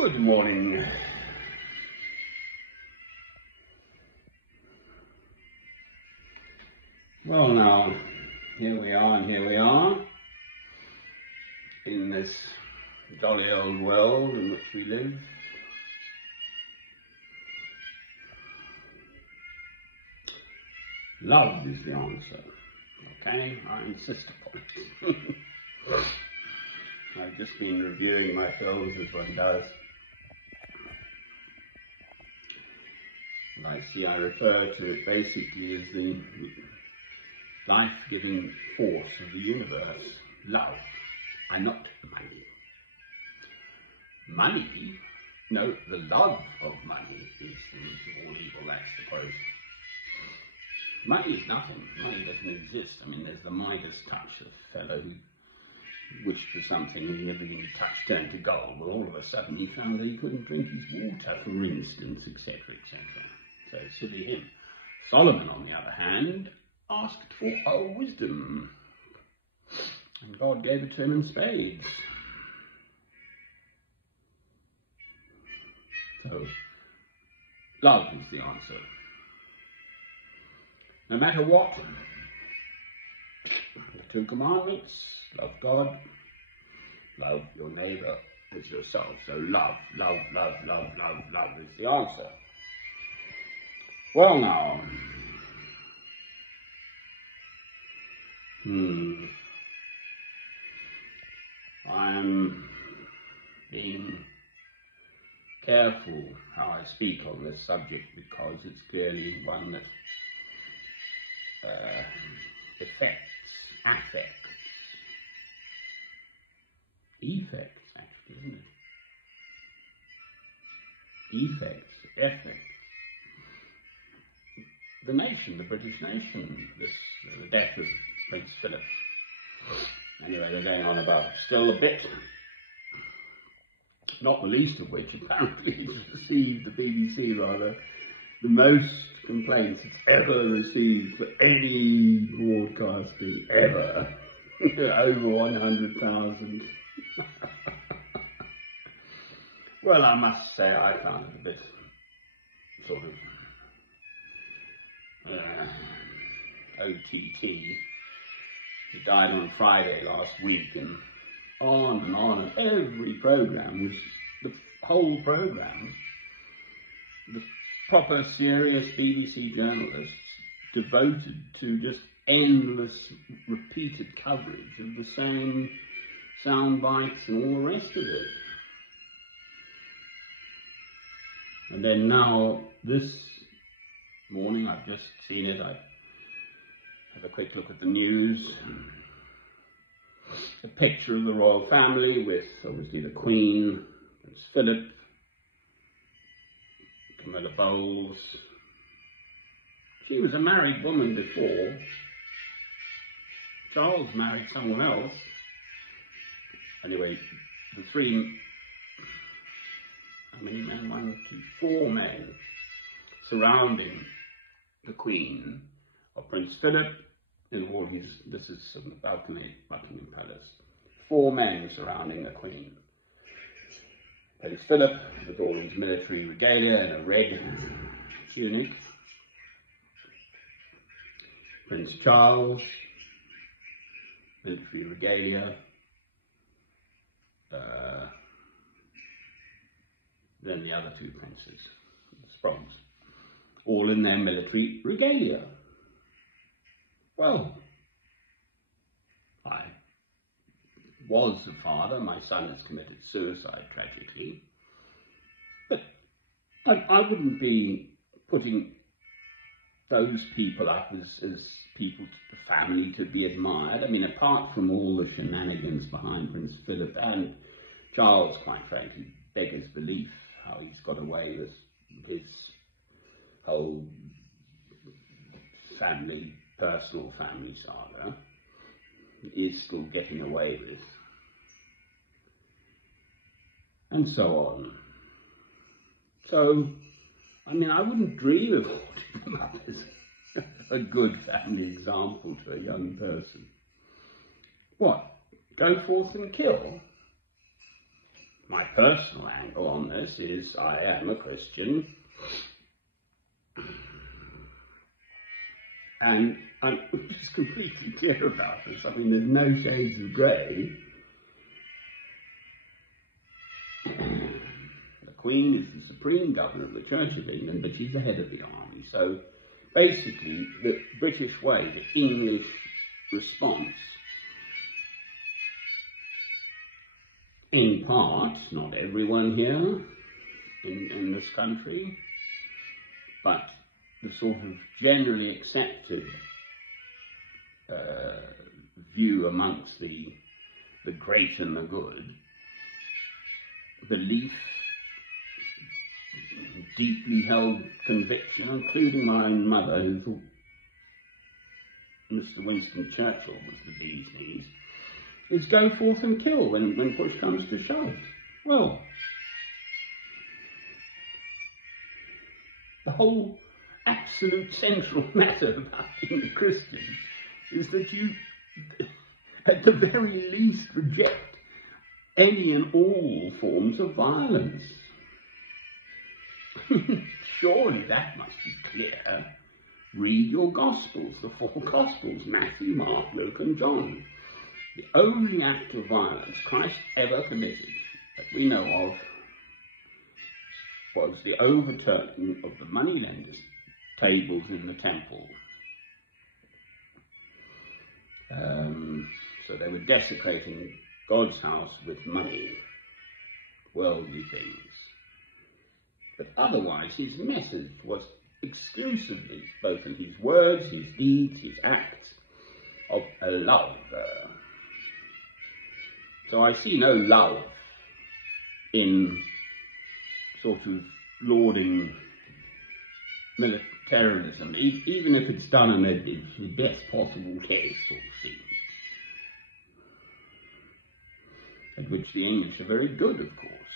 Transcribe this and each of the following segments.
Good morning. Well now, here we are in this jolly old world in which we live. Love is the answer, okay? I insist upon it. I've just been reviewing my films as one does. And I see I refer to it basically as the life-giving force of the universe, love, and not money. Money, no, the love of money is the root of all evil, that's the quote. Money is nothing, money doesn't exist. I mean, there's the Midas touch, the fellow who wished for something and everything he touched turned to gold. Well, all of a sudden he found that he couldn't drink his water, for instance, etc., etc. So silly him. Solomon, on the other hand, asked for wisdom, and God gave it to him in spades. So, love is the answer. No matter what, the two commandments, love God, love your neighbour as yourself. So love is the answer. Well now, I'm being careful how I speak on this subject because it's clearly one that effects actually, isn't it? Affects the nation, the British nation, the death of Prince Philip. Anyway, they're going on about still a bit, not the least of which apparently he's received, the BBC rather, the most complaints it's ever received for any broadcasting ever. Over 100,000. Well, I must say I found it a bit sort of OTT. He died on Friday last week, and on, and every programme was, the whole programme, the proper serious BBC journalists devoted to just endless repeated coverage of the same sound bites and all the rest of it. And then now, this morning, I've just seen it, I have a quick look at the news. A picture of the royal family with obviously the Queen, Prince Philip, Camilla Bowles. She was a married woman before. Charles married someone else. Anyway, the three, how many men? 1, 2, 4 men surrounding the Queen, of Prince Philip in all his, this is the balcony, Buckingham Palace. 4 men surrounding the Queen. Prince Philip with all his military regalia and a red tunic. Prince Charles, military regalia. Then the other 2 princes, the Sprongs, all in their military regalia. Well, I was a father, my son has committed suicide tragically, but I wouldn't be putting those people up as people, the family to be admired. I mean, apart from all the shenanigans behind Prince Philip and Charles, quite frankly, beggars belief how he's got away with his whole family, personal family saga, is still getting away with, and so on. So, I mean, I wouldn't dream of holding them up as a good family example to a young person. What? Go forth and kill? My personal angle on this is I am a Christian, and I'm just completely clear about this. I mean, there's no shades of grey. The Queen is the supreme governor of the Church of England, but she's the head of the army. So basically, the British way, the English response, in part, not everyone here in this country, but the sort of generally accepted view amongst the great and the good, belief, deeply held conviction, including my own mother, who thought Mr. Winston Churchill was the bee's knees, is go forth and kill when push comes to shove. Well, the whole absolute central matter about being a Christian is that you, at the very least, reject any and all forms of violence. Surely that must be clear. Read your Gospels, the four Gospels, Matthew, Mark, Luke and John. The only act of violence Christ ever committed that we know of was the overturning of the moneylenders' tables in the temple. So they were desecrating God's house with money, worldly things. But otherwise his message was exclusively, both in his words, his deeds, his acts, of a love. So I see no love in sort of lauding militarism, even if it's done in the best possible taste sort of thing, at which the English are very good, of course,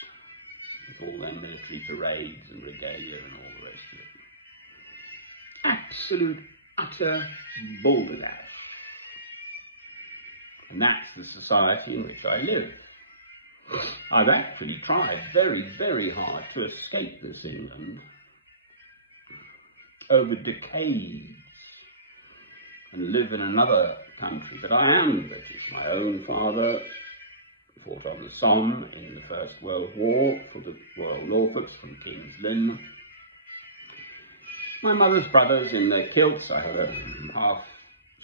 with all their military parades and regalia and all the rest of it. Absolute, utter balderdash. And that's the society in which I live. I've actually tried very, very hard to escape this England over decades and live in another country, but I am British. My own father fought on the Somme in the First World War for the Royal Norfolks from King's Lynn. My mother's brothers in their kilts. I had a half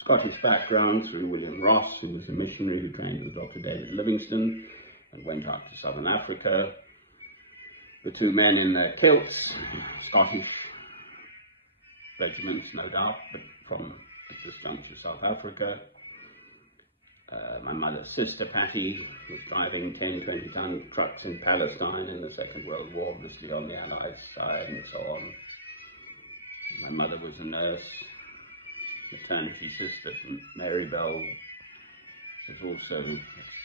Scottish background through William Ross, who was a missionary who trained with Dr. David Livingstone and went out to southern Africa. The two men in their kilts, Scottish regiments, no doubt, but from, at this juncture, South Africa. My mother's sister, Patty, was driving 10, 20-ton trucks in Palestine in the Second World War, obviously on the Allied side and so on. My mother was a nurse. Maternity sister, Mary Bell, was also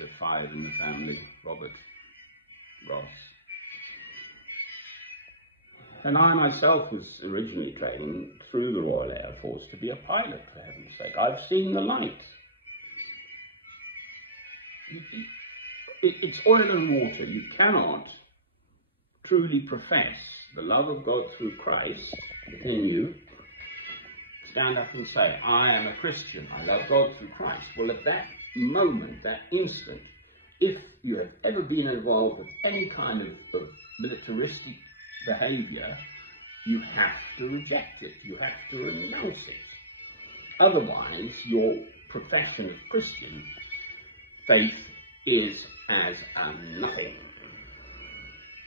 the five in the family, Robert Ross. And I myself was originally training through the Royal Air Force to be a pilot, for heaven's sake. I've seen the light. It's oil and water. You cannot truly profess the love of God through Christ within you, stand up and say, I am a Christian, I love God through Christ. Well, at that moment, that instant, if you have ever been involved with any kind of militaristic behaviour, you have to reject it, you have to renounce it. Otherwise, your profession of Christian faith is as nothing.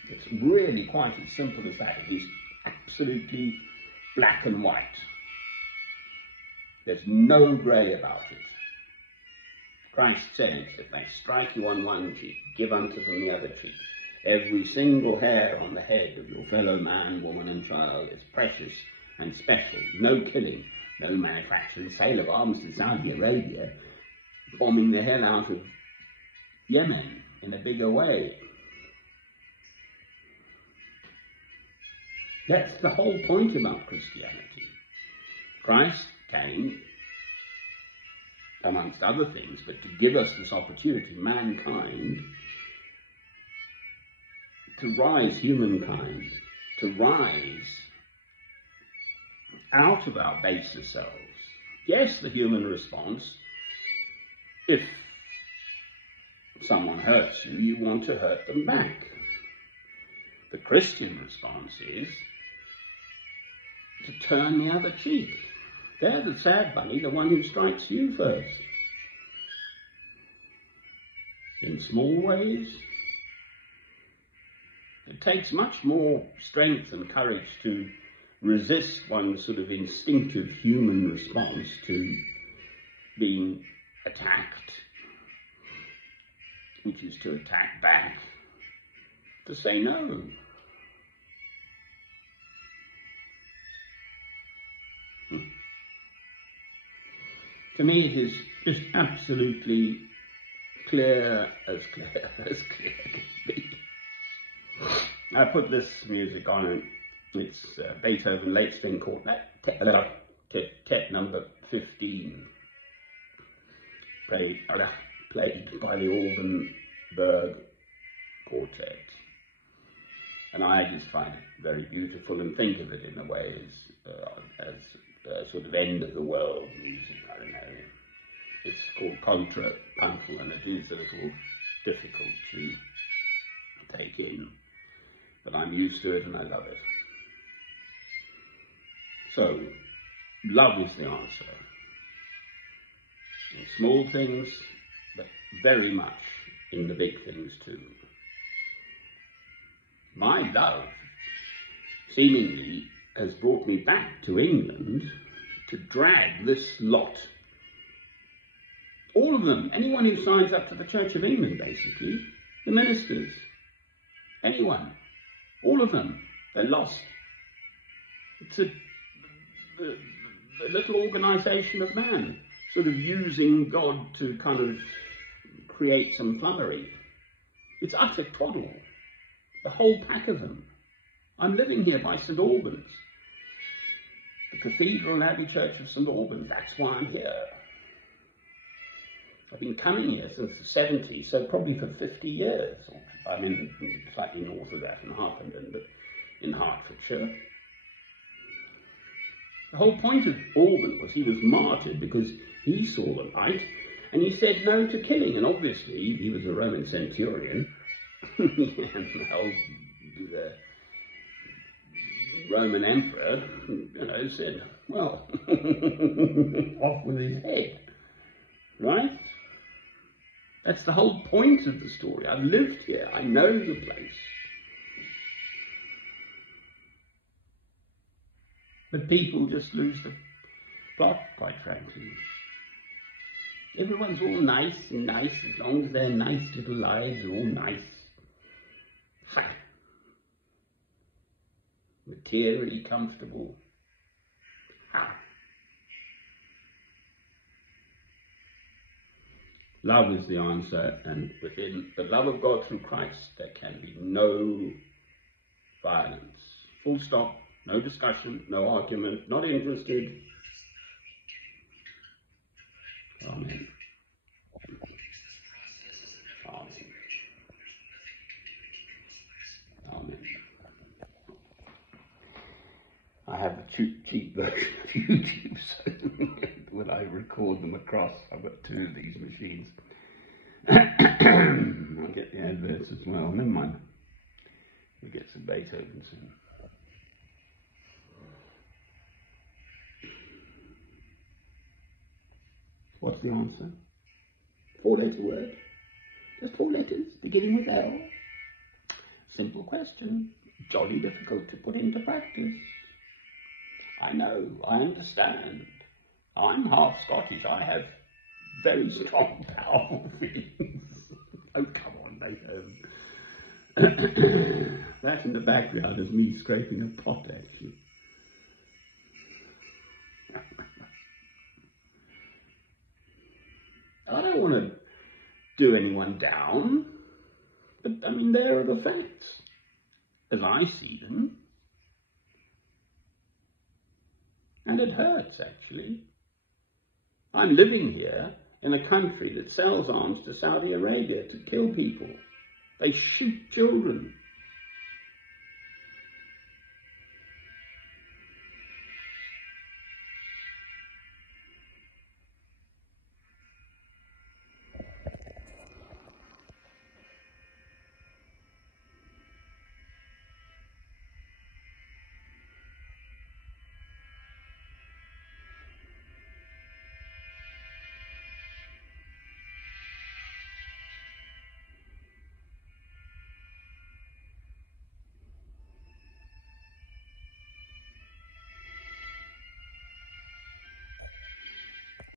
It's really quite as simple as that. It is absolutely black and white. There's no grey about it. Christ says, if they strike you on one cheek, give unto them the other cheek. Every single hair on the head of your fellow man, woman and child is precious and special. No killing, no manufacturing sale of arms to Saudi Arabia, bombing the hell out of Yemen in a bigger way. That's the whole point about Christianity. Christ came, amongst other things, but to give us this opportunity, mankind, to rise humankind, to rise out of our baser selves. Yes, the human response, if someone hurts you, you want to hurt them back. The Christian response is to turn the other cheek. They're the sad bunny, the one who strikes you first. In small ways. It takes much more strength and courage to resist one's sort of instinctive human response to being attacked, which is to attack back, to say no. To me, it is just absolutely clear as clear can be. I put this music on, and it's Beethoven Late String Quartet, number 15, played by the Oldenburg Quartet. And I just find it very beautiful and think of it in a way as sort of end of the world music. I don't know. It's called contrapuntal, and it is a little difficult to take in. But I'm used to it and I love it. So, love is the answer. In small things, but very much in the big things too. My love, seemingly, has brought me back to England to drag this lot. All of them, anyone who signs up to the Church of England, basically, the ministers, anyone, all of them, they're lost. It's a little organisation of man, sort of using God to kind of create some flummery. It's utter twaddle, the whole pack of them. I'm living here by St Albans, the Cathedral and Abbey Church of St Albans. That's why I'm here. I've been coming here since the 70s, so probably for 50 years. I'm in slightly north of that in Harpenden, but in Hertfordshire. The whole point of Alban was he was martyred because he saw the light and he said no to killing. And obviously he was a Roman centurion. The Roman emperor, said, well, off with his head, right? That's the whole point of the story. I've lived here. I know the place. But people just lose the plot, quite frankly. Everyone's all nice and nice as long as their nice little lives are all nice. Ha! Materially comfortable. Ha! Love is the answer, and within the love of God through Christ, there can be no violence. Full stop, no discussion, no argument, not interested. Amen. Amen. Amen. I have a cheap version of YouTube, so when I record them across, I've got two of these machines. I'll get the adverts as well. Never mind. We'll get some Beethoven soon. What's the answer? 4-letter word. Just 4 letters, beginning with L. Simple question. Jolly difficult to put into practice. I know, I understand. I'm half Scottish. I have very strong, powerful feelings. Oh, come on, Beethoven. That in the background is me scraping a pot, actually. I don't want to do anyone down, but I mean, there are the facts, as I see them. And it hurts, actually. I'm living here in a country that sells arms to Saudi Arabia to kill people. They shoot children.